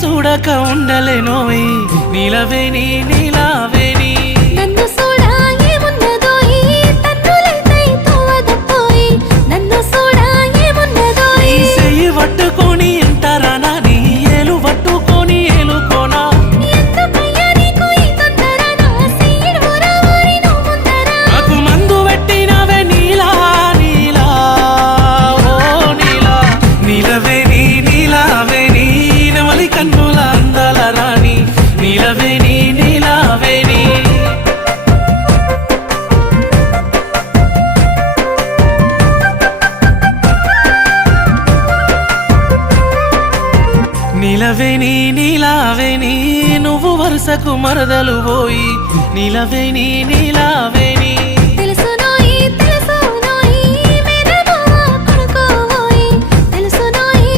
చూడక ఉండలేనోయ్ నీలవేణి నీలావేణి నన్ను చూడా ఏమున్నదోయ్ తన్నులైతే తోవదపోయ్ నన్ను చూడా ఏమున్నదోయ్ నీ చెయ్యి పట్టుకొని ఎంతరానా నీ ఏలు పట్టుకొని ఏలుకోనా ఎందుకయ్యా నీకు ఈ తొందర నా సీడు ఊరవారి నువ్వు ముందర నాకు మందు పెట్టినవే నీలా నీలా ఓ నీలా నీలవేణి నీలావేణి నెమలి కన్నుల అందాల రాణి నీలవేణి నీలావేణి నీలవేణి నీలావేణి నువ్వు వరుసకు మరదలు పోయి నీలవేణి నీలావేణి